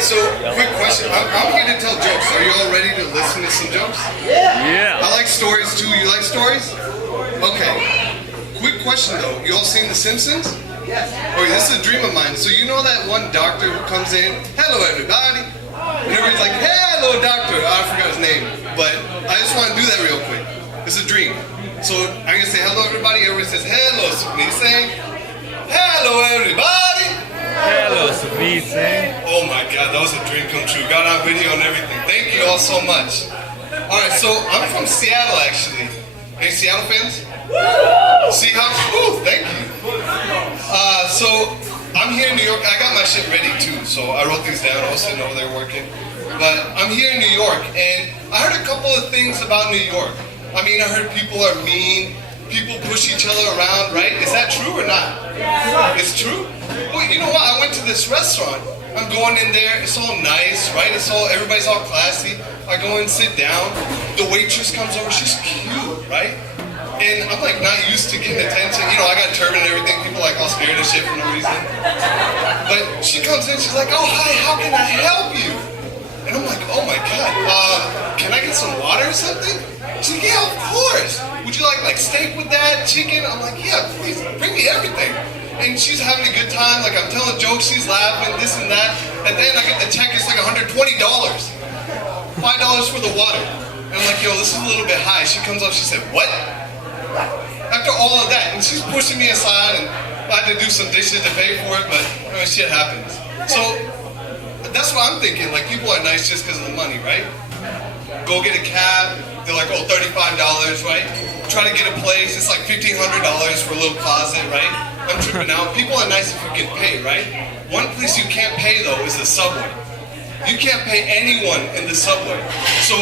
so quick question. I'm here to tell jokes. Are you all ready to listen to some jokes? Yeah. I like stories too. You like stories? Okay. Quick question though. You all seen The Simpsons? Yes. Oh, this is a dream of mine. So you know that one doctor who comes in, hello everybody. And everybody's like, hello doctor. I forgot his name. But I just want to do that real quick. It's a dream. So I'm going to say hello everybody. Everybody says hello. Sukhneet saying, hello everybody. Hello, Sukhneet. Oh my God, that was a dream come true. Got on video and everything. Thank you all so much. All right, so I'm from Seattle actually. Any Seattle fans? Seahawks? Woo, thank you. So I'm here in New York. I got my shit ready too, so I wrote these down. I was sitting over there working. But I'm here in New York, and I heard a couple of things about New York. I mean, I heard people are mean. People push each other around, right? Is that true or not? It's true? Well, you know what? I went to this restaurant. I'm going in there. It's all nice, right? Everybody's all classy. I go and sit down. The waitress comes over. She's cute, right? And I'm like not used to getting attention. You know, I got a turban and everything. People like all scared and shit for no reason. But she comes in. She's like, oh, hi, how can I help you? And I'm like, oh my God, can I get some water or something? She's like, yeah, of course. Would you like steak with that, chicken? I'm like, yeah, please, bring me everything. And she's having a good time, like I'm telling jokes, she's laughing, this and that. At the end, I get the check, it's like $120. $5 for the water. And I'm like, yo, this is a little bit high. She comes up, she said, what? After all of that, and she's pushing me aside, and I had to do some dishes to pay for it, but I mean, shit happens. So, that's what I'm thinking, like people are nice just because of the money, right? Go get a cab, they're like, oh, $35, right? Try to get a place, it's like $1,500 for a little closet, right? I'm tripping out. People are nice if you can pay, right? One place you can't pay though is the subway. You can't pay anyone in the subway. So,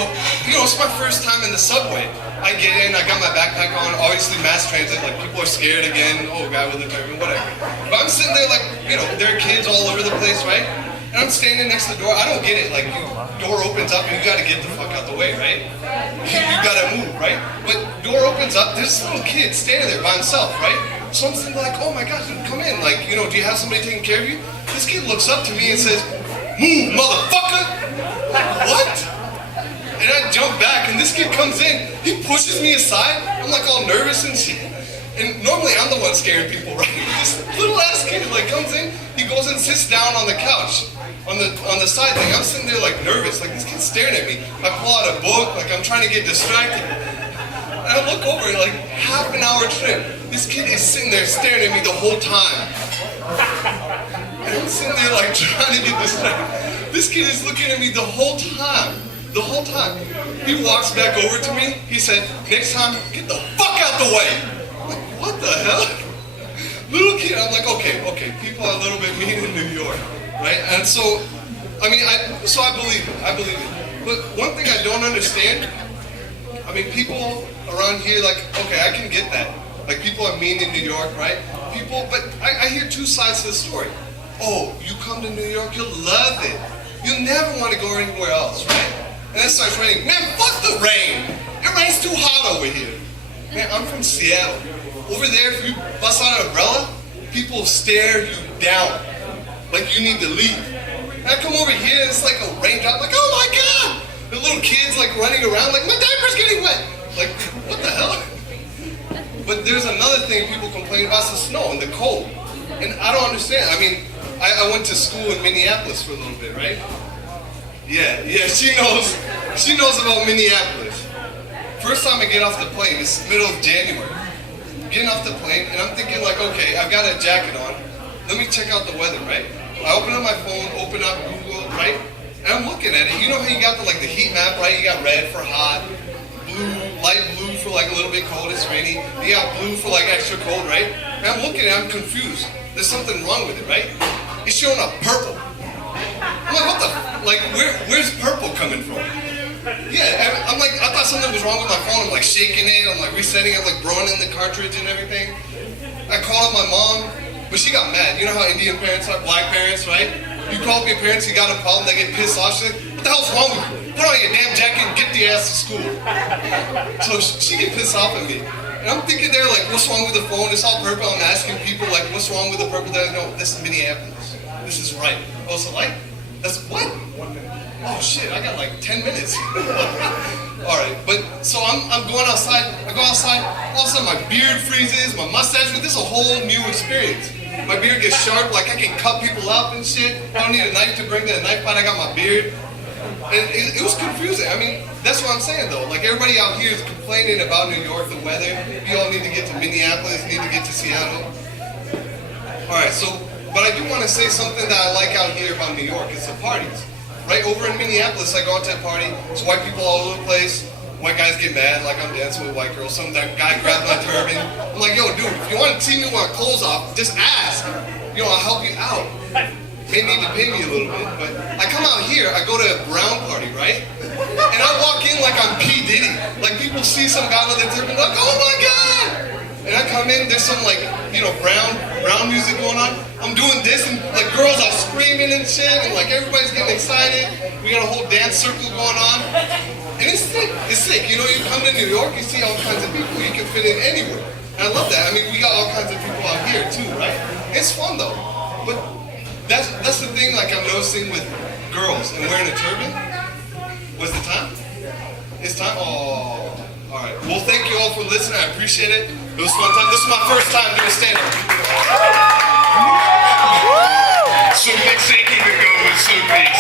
you know, it's my first time in the subway. I get in, I got my backpack on, obviously mass transit, like people are scared again, oh, guy with a turban, whatever. But I'm sitting there like, you know, there are kids all over the place, right? And I'm standing next to the door. I don't get it. Like, door opens up and you gotta get the fuck out the way, right? You gotta move, right? But door opens up, there's this little kid standing there by himself, right? So I'm sitting like, oh my gosh, dude, come in. Like, you know, do you have somebody taking care of you? This kid looks up to me and says, move, motherfucker! What? And I jump back and this kid comes in. He pushes me aside. I'm like all nervous and shit. And normally I'm the one scaring people, right? This little ass kid like comes in, he goes and sits down on the couch. On the side thing, I'm sitting there like nervous, like this kid's staring at me. I pull out a book, like I'm trying to get distracted. And I look over, like half an hour trip. This kid is sitting there staring at me the whole time. And I'm sitting there like trying to get distracted. This kid is looking at me the whole time. The whole time. He walks back over to me, he said, next time, get the fuck out the way. I'm like, what the hell? Little kid, I'm like, okay, people are a little bit mean in New York. Right? And so, I mean, I believe it. But one thing I don't understand, I mean, people around here, like, okay, I can get that. Like, people are mean in New York, right? But I hear two sides to the story. Oh, you come to New York, you'll love it. You'll never want to go anywhere else, right? And then it starts raining. Man, fuck the rain. It rains too hot over here. Man, I'm from Seattle. Over there, if you bust out an umbrella, people stare you down. Like you need to leave. And I come over here and it's like a raindrop, like, oh my God! The little kids like running around, like, my diaper's getting wet! Like, what the hell? But there's another thing people complain about, it's the snow and the cold. And I don't understand. I mean, I went to school in Minneapolis for a little bit, right? Yeah, she knows about Minneapolis. First time I get off the plane, it's middle of January. Getting off the plane, and I'm thinking like, okay, I've got a jacket on. Let me check out the weather, right? I open up my phone, open up Google, right? And I'm looking at it. You know how you got the heat map, right? You got red for hot, blue, light blue for like a little bit cold, it's rainy. You got blue for like extra cold, right? And I'm looking at it, I'm confused. There's something wrong with it, right? It's showing up purple. I'm like, what the, like, where's purple coming from? Yeah, I'm like, I thought something was wrong with my phone. I'm like shaking it, I'm like resetting it, I'm like throwing in the cartridge and everything. I called up my mom. But she got mad. You know how Indian parents are, black parents, right? You call up your parents, you got a problem, they get pissed off. She's like, what the hell's wrong with you? Put on your damn jacket and get the ass to school. So she get pissed off at me. And I'm thinking there, like, what's wrong with the phone? It's all purple. I'm asking people, like, what's wrong with the purple? They're like, no, this is Minneapolis. This is right. Oh, it's a light? That's what? Oh shit, I got like 10 minutes. Alright, but so I'm going outside, I go outside, all of a sudden my beard freezes, my mustache, this is a whole new experience. My beard gets sharp, like I can cut people up and shit. I don't need a knife to bring to the knife fight, I got my beard. And it was confusing. I mean, that's what I'm saying though. Like everybody out here is complaining about New York, the weather. We all need to get to Minneapolis, need to get to Seattle. Alright, so, but I do want to say something that I like out here about New York. It's the parties. Right over in Minneapolis, I go out to a party. It's white people all over the place. White guys get mad like I'm dancing with white girls. Some guy grabs my turban. I'm like, yo, dude, if you want to see me with my clothes off, just ask. You know, I'll help you out. May need to pay me a little bit, but I come out here, I go to a brown party, right? And I walk in like I'm P. Diddy. Like people see some guy with a turban, like, oh my God! And I come in, there's some like, you know, brown music going on. I'm doing this and like girls are screaming and shit and like everybody's getting excited. We got a whole dance circle going on. And it's sick. You know, you come to New York, you see all kinds of people. You can fit in anywhere. And I love that. I mean, we got all kinds of people out here too, right? It's fun though. But that's the thing like I'm noticing with girls and wearing a turban. What's the time? It's time? Oh, all right. Well, thank you all for listening. I appreciate it. It was a fun time. This is my first time doing stand-up. Sukhneet, say keep it going with Sukhneet.